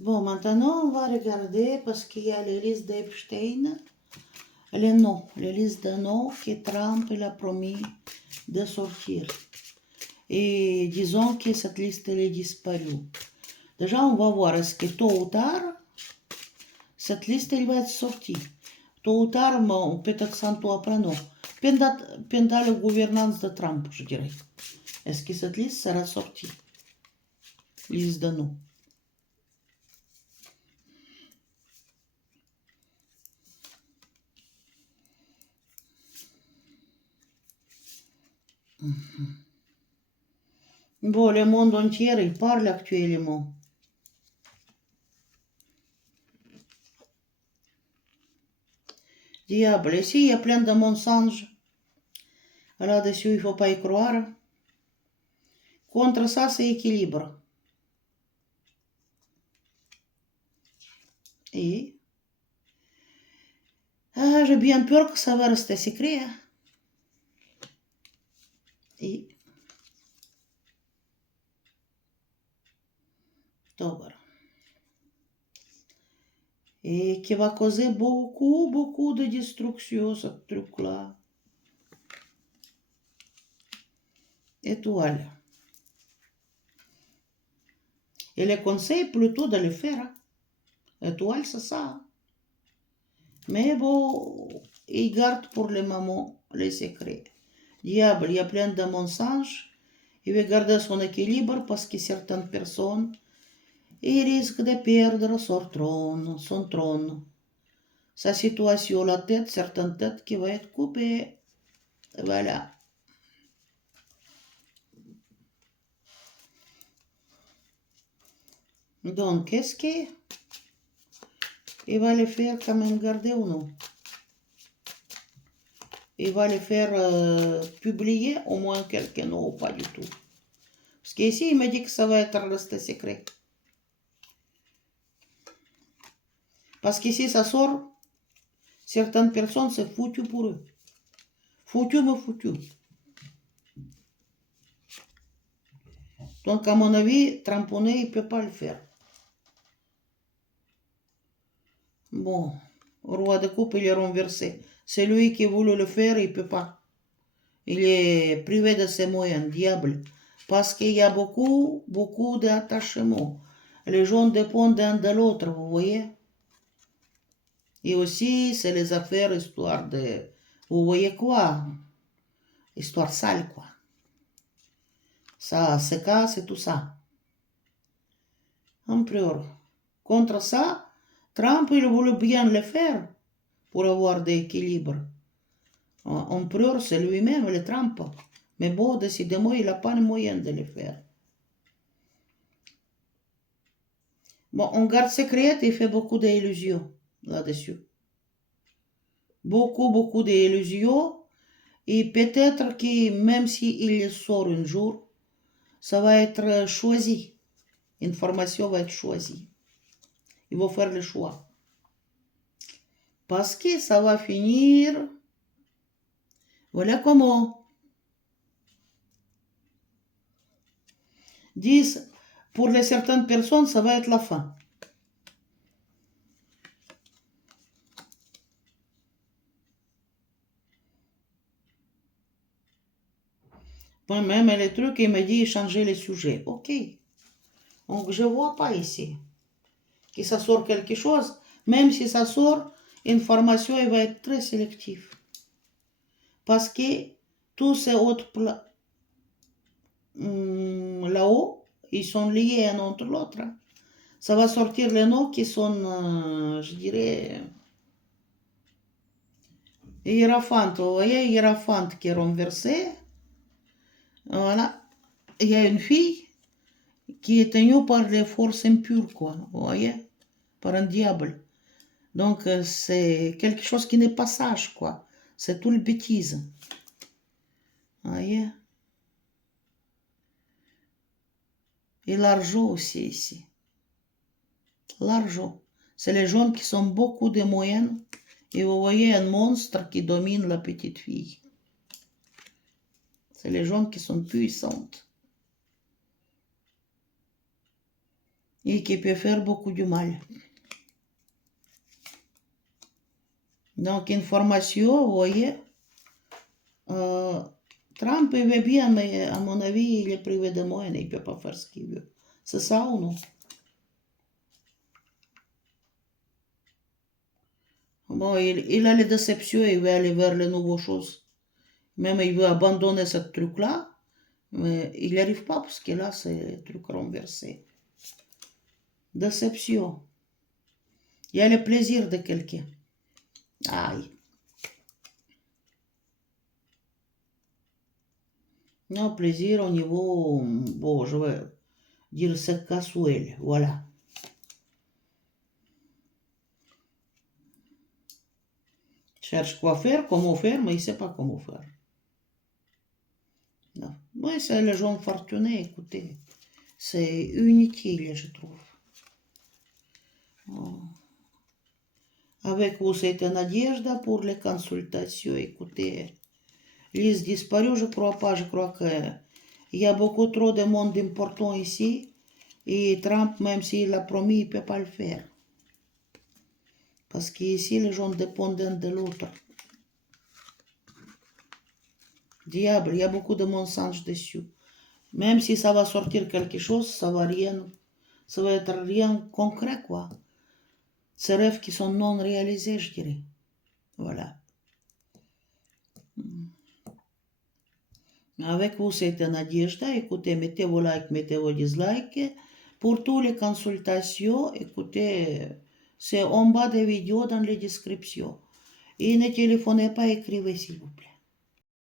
Bon, maintenant, on va regarder parce qu'il y a les listes d'Epstein, les noms, les listes de noms que Trump il a promis de sortir. Et disons que cette liste elle est disparue. Déjà, on va voir est-ce que tôt ou tard, cette liste elle va être sortie. Tôt ou tard, peut-être 100 ans après, non. Pendant la gouvernance de Trump, je dirais. Est-ce que cette liste sera sortie? Liste de noms. Bon, le monde entier, il parle actuellement. Diable, ici, il y a plein de mensonges. Là-dessus, il ne faut pas y croire. Contre ça, c'est équilibre. Et j'ai bien peur que ça va rester secret. Et Octobre. Et qui va causer beaucoup de destruction, ce truc-là. Étoile. Et les conseils plutôt de le faire. Étoile, c'est ça. Mais bon, il garde pour le moment les secrets. Diable, il y a plein de mensonges. Il veut garder son équilibre parce que certaines personnes ils risquent de perdre son trône. Sa situation, la tête, certaines têtes qui vont être coupées. Voilà. Donc, qu'est-ce qu'il va le faire quand même garder ou non? Il va le faire publier au moins quelques noms ou pas du tout. Parce qu'ici, il me dit que ça va être resté secret. Parce qu'ici, ça sort, certaines personnes, c'est foutu pour eux. Foutu, mais foutu. Donc, à mon avis, Tramponnet, il ne peut pas le faire. Bon, roi de coupe, il est renversé. C'est lui qui voulait le faire, il ne peut pas. Il est privé de ses moyens, diable. Parce qu'il y a beaucoup d'attachements. Les gens dépendent d'un de l'autre, vous voyez? Et aussi, c'est les affaires, histoire de... Vous voyez quoi? Histoire sale, quoi. Ça se casse et tout ça. Empereur. Contre ça, Trump, il voulait bien le faire pour avoir de l'équilibre. Empereur, c'est lui-même, le Trump. Mais bon, décidément, il n'a pas les moyens de le faire. Bon, on garde secret et fait beaucoup d'illusions là-dessus. Beaucoup d'illusions. Et peut-être que même s'il sort un jour, ça va être choisi. Une formation va être choisie. Ils vont faire le choix. Parce que ça va finir. Voilà comment. 10. Pour les certaines personnes, ça va être la fin. Moi, même les trucs, il me dit changer les sujets. Ok. Donc, je ne vois pas ici que ça sort quelque chose. Même si ça sort, une formation, elle va être très sélective. Parce que tous ces autres là-haut, ils sont liés un entre l'autre. Ça va sortir les noms qui sont, je dirais, hiérophantes. Vous voyez, hiérophante qui est renversé. Voilà. Il y a une fille qui est tenue par les forces impures, quoi. Vous voyez, par un diable. Donc, c'est quelque chose qui n'est pas sage, quoi. C'est tout le bêtise. Vous voyez? Et l'argent aussi, ici. L'argent. C'est les gens qui ont beaucoup de moyens. Et vous voyez un monstre qui domine la petite fille. C'est les gens qui sont puissantes. et qui peut faire beaucoup de mal. Donc, information, vous voyez, Trump, il veut bien, mais à mon avis, il est privé de moyens, il ne peut pas faire ce qu'il veut. C'est ça ou non? Bon, il a les déceptions, il veut aller vers les nouvelles choses. Même il veut abandonner ce truc-là, mais il n'y arrive pas parce que là, c'est un truc renversé. Déception. Il y a le plaisir de quelqu'un. Aïe. Non, plaisir au niveau, bon, je vais dire c'est casuel, voilà. Cherche quoi faire, comment faire, mais il ne sait pas comment faire. Non. Oui, c'est les gens fortunés, écoutez. C'est inutile, je trouve. Oh. Avec vous, c'est une Nadежда pour les consultations. Écoutez, liste disparue, je crois pas. Je crois qu'il y a beaucoup trop de monde important ici. Et Trump, même s'il a promis, il ne peut pas le faire. Parce qu'ici, les gens dépendent de l'autre. Diable, il y a beaucoup de mensonges dessus. Même si ça va sortir quelque chose, ça va être rien concret, quoi. Ces rêves qui sont non réalisés, je dirais. Voilà. Avec vous, c'était Nadежда. Écoutez, mettez vos likes, mettez vos dislikes. Pour toutes les consultations, écoutez, c'est en bas des vidéos dans les descriptions. Et ne téléphonez pas, écrivez s'il vous plaît.